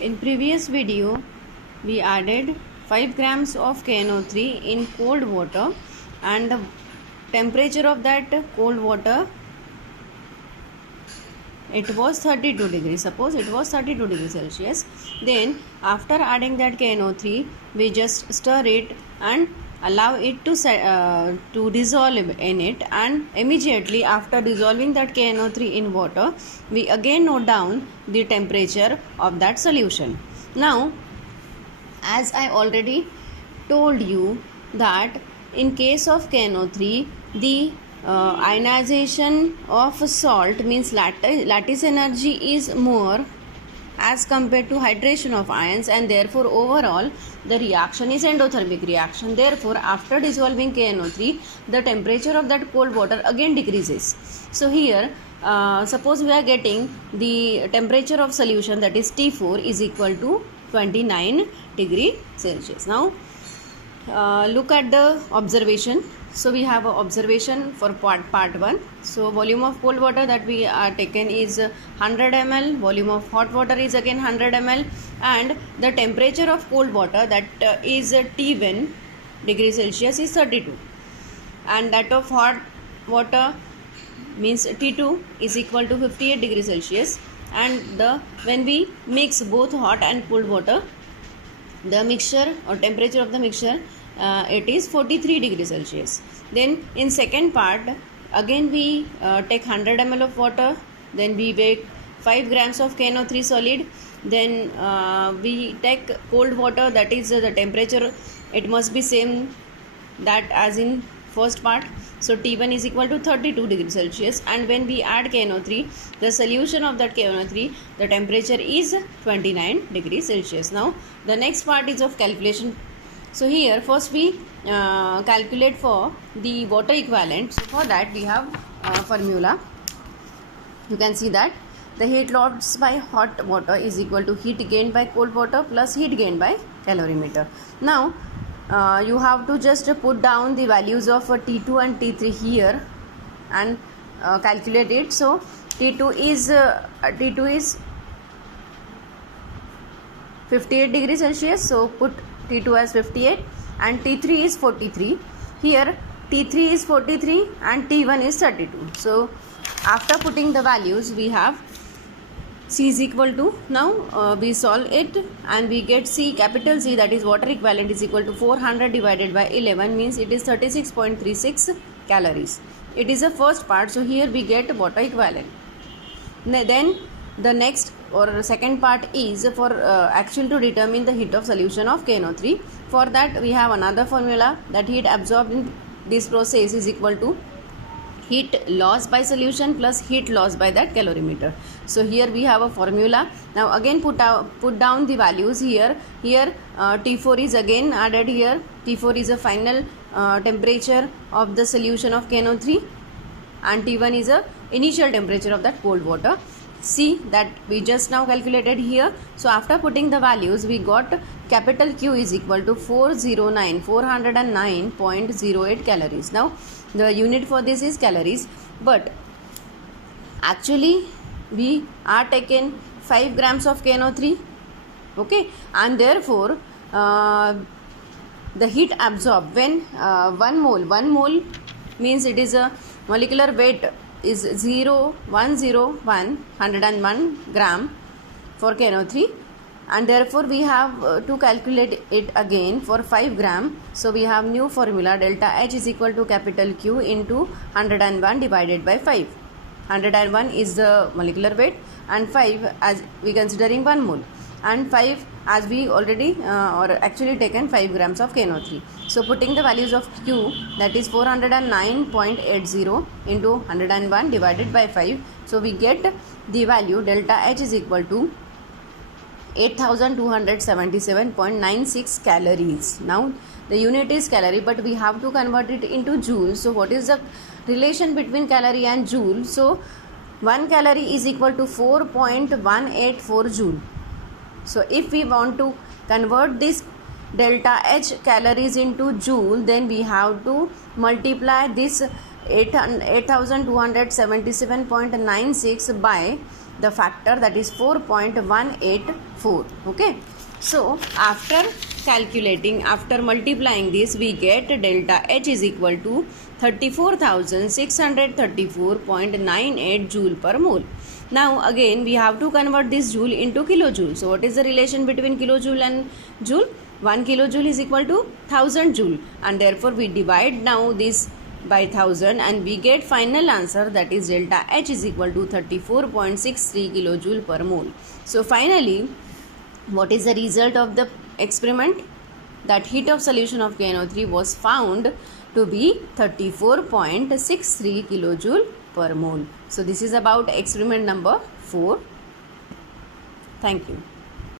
In previous video, we added 5 grams of KNO3 in cold water, and the temperature of that cold water, it was 32 degrees. Suppose it was 32 degrees Celsius. Then after adding that KNO3, we just stir it and allow it to dissolve in it, and immediately after dissolving that KNO3 in water, we again note down the temperature of that solution. Now, as I already told you that in case of KNO3, the ionization of salt means lattice energy is more as compared to hydration of ions, and therefore overall the reaction is endothermic reaction. Therefore, after dissolving KNO3, the temperature of that cold water again decreases. So here suppose we are getting the temperature of solution, that is T4 is equal to 29 degree Celsius. Now look at the observation. So we have an observation for part 1. So volume of cold water that we are taken is 100 ml, volume of hot water is again 100 ml, and the temperature of cold water, that is T1 degree Celsius, is 32, and that of hot water means T2 is equal to 58 degree Celsius, and when we mix both hot and cold water, the mixture or temperature of the mixture, it is 43 degrees Celsius. Then in second part, again we take 100 ml of water, then we make 5 grams of KNO3 solid, then we take cold water, that is the temperature, it must be same that as in first part. So T1 is equal to 32 degrees Celsius, and when we add KNO3, the solution of that KNO3, the temperature is 29 degrees Celsius. Now the next part is of calculation. So here first we calculate for the water equivalent. So for that we have formula. You can see that the heat lost by hot water is equal to heat gained by cold water plus heat gained by calorimeter. Now you have to just put down the values of T2 and T3 here and calculate it. So T2 is 58 degrees Celsius, so put T2 as 58, and T3 is 43. Here T3 is 43 and T1 is 32. So after putting the values, we have C is equal to, now we solve it and we get C, capital C, that is water equivalent, is equal to 400 divided by 11, means it is 36.36 calories. It is the first part, so here we get water equivalent. Then the next or second part is for actual to determine the heat of solution of KNO3. For that we have another formula, that heat absorbed in this process is equal to heat loss by solution plus heat loss by that calorimeter. So here we have a formula. Now again put down the values here. Here T4 is again added here. T4 is a final temperature of the solution of KNO3, and T1 is a initial temperature of that cold water. C that we just now calculated here. So after putting the values, we got capital Q is equal to 409.08 calories. Now the unit for this is calories, but actually we are taken 5 grams of KNO3, okay, and therefore the heat absorbed when 1 mole means it is a molecular weight is 101 gram for KNO3, and therefore we have to calculate it again for 5 gram. So we have new formula, delta H is equal to capital Q into 101 divided by 5. 101 is the molecular weight and 5 as we considering 1 mole, and 5 as we already or actually taken 5 grams of KNO3. So putting the values of Q, that is 409.80 into 101 divided by 5. So we get the value delta H is equal to 8277.96 calories. Now the unit is calorie, but we have to convert it into joule. So what is the relation between calorie and joule? So 1 calorie is equal to 4.184 joule. So if we want to convert this delta H calories into joule, then we have to multiply this 8277.96 by the factor, that is 4.184. okay. So after calculating, after multiplying this, we get delta H is equal to 34,634.98 joule per mole. Now again we have to convert this joule into kilojoule. So what is the relation between kilojoule and joule? 1 kilojoule is equal to 1000 joule, and therefore we divide now this by 1000 and we get final answer, that is delta H is equal to 34.63 kilojoule per mole. So finally, what is the result of the experiment? That heat of solution of KNO3 was found to be 34.63 kilojoule per mole. So this is about experiment number 4. Thank you.